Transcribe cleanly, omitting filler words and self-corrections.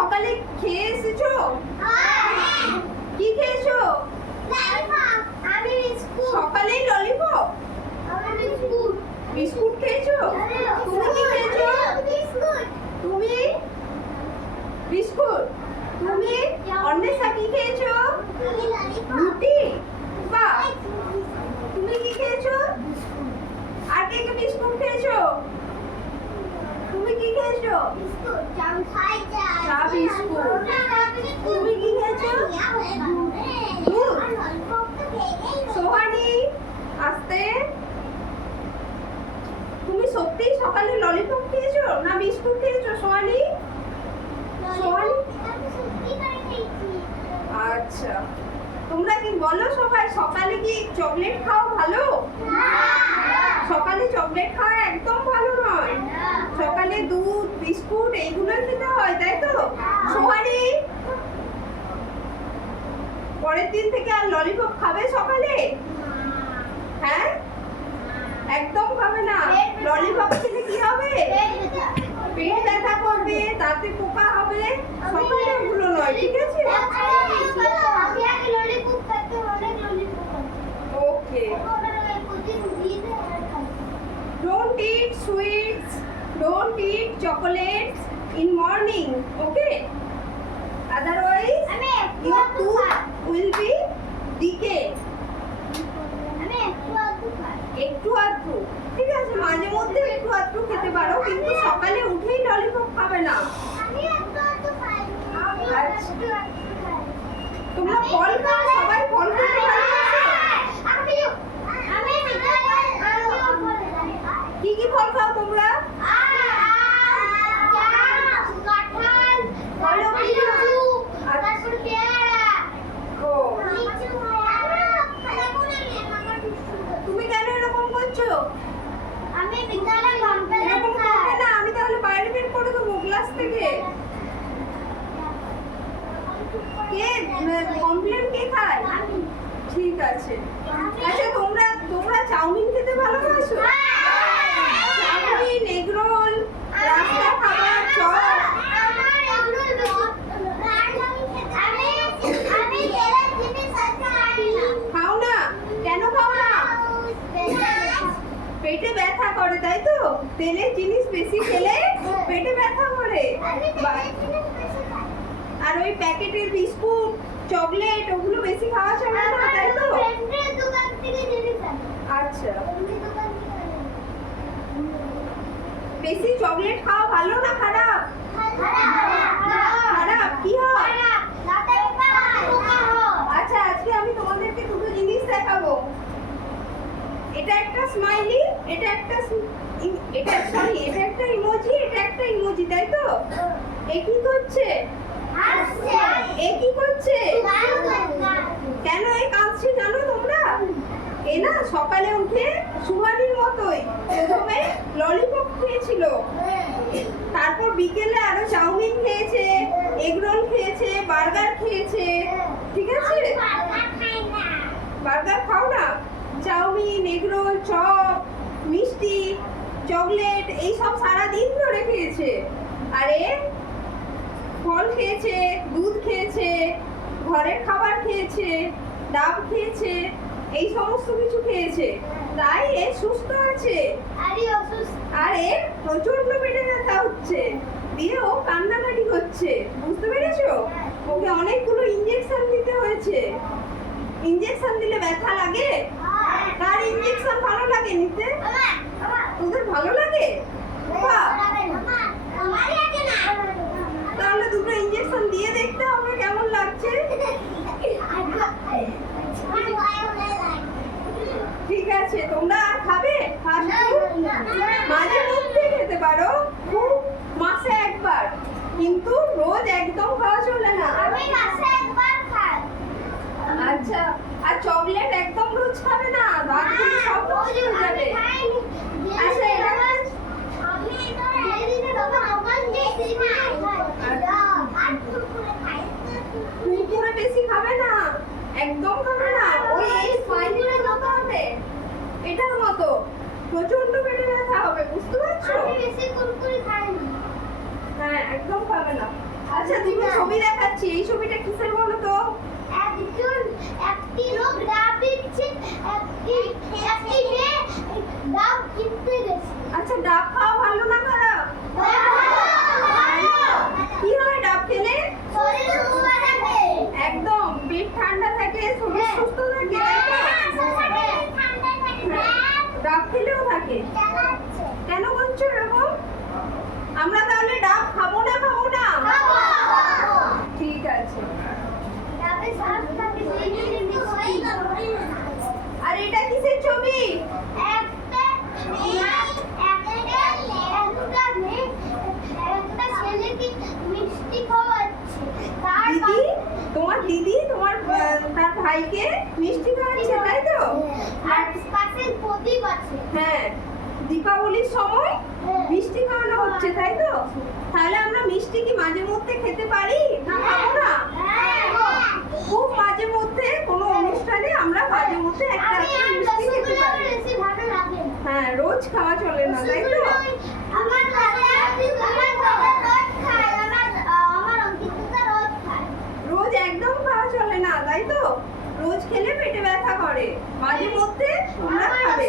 সকালে খেয়ে এসেছো? কি খেয়েছো? সকালেই ললিপপ? বিস্কুট খেয়েছো? তুমি কি খেয়েছো? তুমি বিস্কুট? তুমি অন্বেষা কি খেয়েছো? রুটি? বাহ, তুমি কি খেয়েছো? আর কে কে বিস্কুট খেয়েছো? তুমি কি খেয়েছো? চা বিস্কুট। তুমি কি খেয়েছো? দুধ? সোহানি আস্তে, তুমি সত্যি সকালে ললিপপ খেয়েছো না বিস্কুট খেয়েছো সোহানি? সোহানি আচ্ছা, তোমরা কি বলো সবাই সকালে কি চকলেট খাওয়া ভালো? সকালে চকলেট খাওয়া একদম ভালো নয়। সকালে দুধ বিস্কুট এইগুলো খেতে হয়, তাই তো? সোহানি পরের দিন থেকে আর ললিপপ খাবে সকালে? হ্যাঁ, একদম খাবে না। ললিপপ খেলে কি হবে? পেট ব্যথা করবে, দাঁতে পোকা হবে। সকালে ওগুলো নয়, ঠিক আছে? ওকে, don't eat sweets, don't eat chocolates in morning, okay? Otherwise your tooth will be decayed. একটু আধটু ঠিক আছে, মাঝে মধ্যে একটু আধটু খেতে পারো, কিন্তু সকালে উঠেই ললিপপ খাবে না। তোমরা ফল খাও, সবাই ফল খেতে ভালোবাসো? কি কি ফল খাও তোমরা? তুমি কেন এরকম করছো? এরকম করবে না, আমি তাহলে বাইরে বের করে দেবো ক্লাস থেকে। কে কমপ্লেন কে খায়? ঠিক আছে। আচ্ছা, তোমরা চাউমিন খেতে ভালোবাসো? চাউমিন, এগ রোল, রাস্তার খাবার, চপ? খাও না? কেন খাও না? পেটে ব্যথা করে, তাই তো? তেলের জিনিস বেশি খেলে পেটে ব্যথা করে। আর ওই প্যাকেটের বিস্কুট চকলেট ওগুলো বেশি খাওয়া চলে না, তাই তো? আচ্ছা, বেশি চকলেট খাওয়া ভালো না খারাপ? খারাপ কি হয়? আচ্ছা, আজকে আমি তোমাদেরকে দুটো জিনিস দেখাবো। এটা একটা স্মাইলি, এটা একটা ইমোজি, এটা একটা ইমোজি, তাই তো? এ কি করছে? এ কি করছে? কেন এ কাঁদছে জানো তোমরা? এ না সকালে উঠে সুহানির মতোই প্রথমে ললিপপ খেয়েছিল, তারপর বিকেলে আরো চাউমিন খেয়েছে, এগ রোল খেয়েছে, বার্গার খেয়েছে, ঠিক আছে? বার্গার খাও না? চাউমিন, এগ রোল, চপ, মিষ্টি, চকলেট এইসব সারাদিন ধরে খেয়েছে। আরে ফল খেয়েছে, দুধ খেয়েছে, ঘরের খাবার খেয়েছে, ডাব খেয়েছে, এই সমস্ত কিছু খেয়েছে, তাই এ সুস্থ আছে। আর এর প্রচন্ড পেটে ব্যথা হচ্ছে, দিয়ে ও কান্নাকাটি করছে, বুঝতে পেরেছো? ওকে অনেকগুলো ইঞ্জেকশন দিতে হয়েছে। ইঞ্জেকশন দিলে ব্যথা লাগে? কার ইঞ্জেকশন ভালো লাগে নিতে? তোদের ভালো লাগে? তাহলে দুটো ইঞ্জেকশন দিয়ে দেখতে হবে কেমন লাগছে। ঠিক আছে, তোমরা আর খাবে? মাঝে মধ্যে খেতে পারো, খুব মাসে একবার, কিন্তু রোজ একদম খাওয়া চলে না। আচ্ছা, আর চকলেট একদম রোজ খাবে না, দাঁতগুলো সব নষ্ট হয়ে যাবে। আচ্ছা, এটা কুরকুরে বেশি খাবে না, একদম খাবে না। ওই এই স্মাইলির মতো হবে, এটার মতো প্রচন্ড পেটে ব্যথা হবে, বুঝতে পারছো? আমি বেশি কুরকুরে খাই না। হ্যাঁ, একদম খাবে না। আচ্ছা দুটো ছবি দেখাচ্ছি, এই ছবিটা কিসের বলো তো? একটি লোক ডাব দিচ্ছে, একটি মেয়ে ডাব কিনতে গেছে। আচ্ছা ডাব খাওয়া ভালো না খারাপ? কি হয় ডাব খেলে? শরীর সুস্থ থাকে। একদম পেট ঠান্ডা থাকে, শরীর সুস্থ থাকে, ডাব খেলেও থাকে। কেন বলছো এরকম? আমরা তাহলে ডাব খাবো না? খাবো না? ঠিক আছে। আর এটা কিসের ছবি? দিদি, তোমার দিদি তোমার তার ভাইকে মিষ্টি খাওয়াচ্ছে, তাই তো? হ্যাঁ, দীপাবলির সময় মিষ্টি খাওয়ানো হচ্ছে, তাই তো? তাহলে আমরা মিষ্টি কি মাঝে মধ্যে খেতে পারি না খাবো না? খুব মাঝে মধ্যে কোনো অনুষ্ঠানে আমরা মাঝে মধ্যে একটা একটা মিষ্টি খেতে পারি। হ্যাঁ, রোজ খাওয়া চলে না, তাই তো? রোজ একদম খাওয়া চলে না, তাই তো? রোজ খেলে পেটে ব্যথা করে, মাঝে মধ্যে তোমরা খাবে।